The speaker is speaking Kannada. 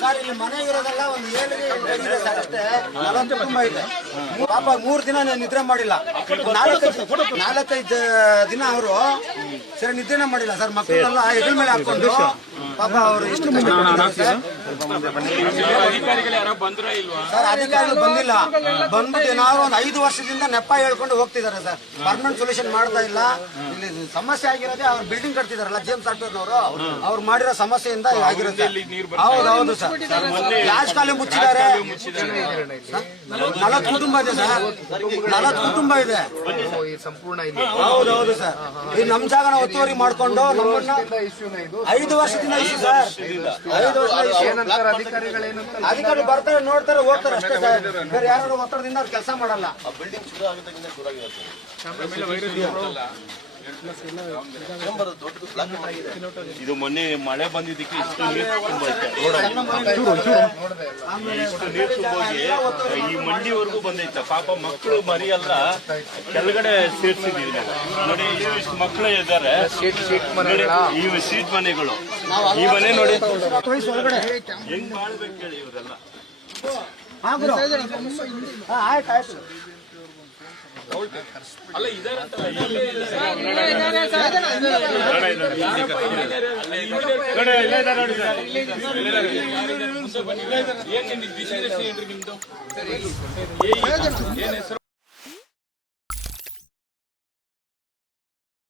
ಸರ್, ಇಲ್ಲಿ ಮನೆ ಇರೋದೆಲ್ಲ ಒಂದು ಏಳು ಸರ್ ಅಷ್ಟೇ. ನಲವತ್ತು ಕುಟುಂಬ ಇದೆ. ಪಾಪ ಮೂರ್ ದಿನ ನಾನು ನಿದ್ರೆ ಮಾಡಿಲ್ಲ. ನಾಲ್ಕೈದು ನಾಲ್ಕೈದು ದಿನ ಅವರು ಸರಿ, ನಿದ್ರೆನೇ ಮಾಡಿಲ್ಲ ಸರ್. ಮಕ್ಕಳೆಲ್ಲ ಇದ್ರ ಮೇಲೆ ಹಾಕೊಂಡು ಪಾಪ ಅವರು ಎಷ್ಟು ಕಷ್ಟಪಟ್ಟಿದ್ದಾರೆ ಸರ್ ಅಧಿಕಾರಿಗಳು ಬಂದಿಲ್ಲ. ಬಂದ್ಬಿಟ್ಟು ಏನಾದ್ರು ಒಂದು ಐದು ವರ್ಷದಿಂದ ನೆಪ್ಪ ಹೇಳ್ಕೊಂಡು ಹೋಗ್ತಿದಾರೆ ಸರ್. ಪರ್ಮನೆಂಟ್ ಸೊಲ್ಯೂಷನ್ ಮಾಡ್ತಾ ಇಲ್ಲ. ಇಲ್ಲಿ ಸಮಸ್ಯೆ ಆಗಿರೋದೇ ಅವ್ರು ಬಿಲ್ಡಿಂಗ್ ಕಟ್ತಿದಾರಲ್ಲ ಜೇಮ್ಸ್ ಸಾಫ್ಟ್ವೇರ್ನವರು ಅವ್ರು ಮಾಡಿರೋ ಸಮಸ್ಯೆಯಿಂದ ಆಗಿರುತ್ತೆ. ಹೌದು ಹೌದು ಸರ್. ಲಾಸ್ಟ್ ಕಾಲೇ ಮುಚ್ಚಿದ್ದಾರೆ? ನಲವತ್ತು ಕುಟುಂಬ ಇದೆ ಸರ್. ನಲವತ್ತು ಕುಟುಂಬ ಇದೆ. ಸಂಪೂರ್ಣ ಇಲ್ಲಿ ಹೌದು ಹೌದು ಸರ್ ಈ ನಮ್ ಜಾಗನ ಒತ್ತುವರಿ ಮಾಡ್ಕೊಂಡು ನಮ್ಮನ್ನ ಇಶ್ಯೂನ ಇದು ಐದು ವರ್ಷದಿಂದ ಇಶ್ಯೂ ಸರ್ ಐದು ವರ್ಷ issue. ಏನಂತಾರೆ ಅಧಿಕಾರಿಗಳೇನಂತ ಅಧಿಕಾರಿ ಬರ್ತಾರೆ ನೋಡ್ತಾರೆ ಹೋಗ್ತಾರೆ ಅಷ್ಟೇ ಸರ್ ಬೇರೆ ಯಾರು ಒತ್ತಡದಿಂದ ಅವ್ರು ಕೆಲಸ ಮಾಡಲ್ಲ. ಇದು ಮೊನ್ನೆ ಮಳೆ ಬಂದಿದ್ದಕ್ಕೆ ಇಷ್ಟು ನೀರು ತುಂಬೈತೆ ಇಷ್ಟು ನೀರು ತುಂಬೋಗಿ, ಈ ಮಂಡಿವರೆಗೂ ಬಂದೈತೆ. ಪಾಪ ಮಕ್ಕಳು ಮರಿ ಎಲ್ಲ ಕೆಳಗಡೆ ಸೇರ್ಸಿದೀವಿ ನಾವು. ನೋಡಿ, ಇಷ್ಟು ಮಕ್ಕಳು ಇದ್ದಾರೆ. ಈ ಸೀಟ್ ಮನೆಗಳು. ಈ ಮನೆ ನೋಡಿ. ಹೆಂಗ್ ಮಾಡ್ಬೇಕು ಹೇಳಿ ಇವರೆಲ್ಲ? ಹಾ ಆಯ್ತು. ಆಯ್ತು ನೋಡಿ, ಇಲ್ಲೇ ಇದ್ದಾರೆ ನೋಡಿ.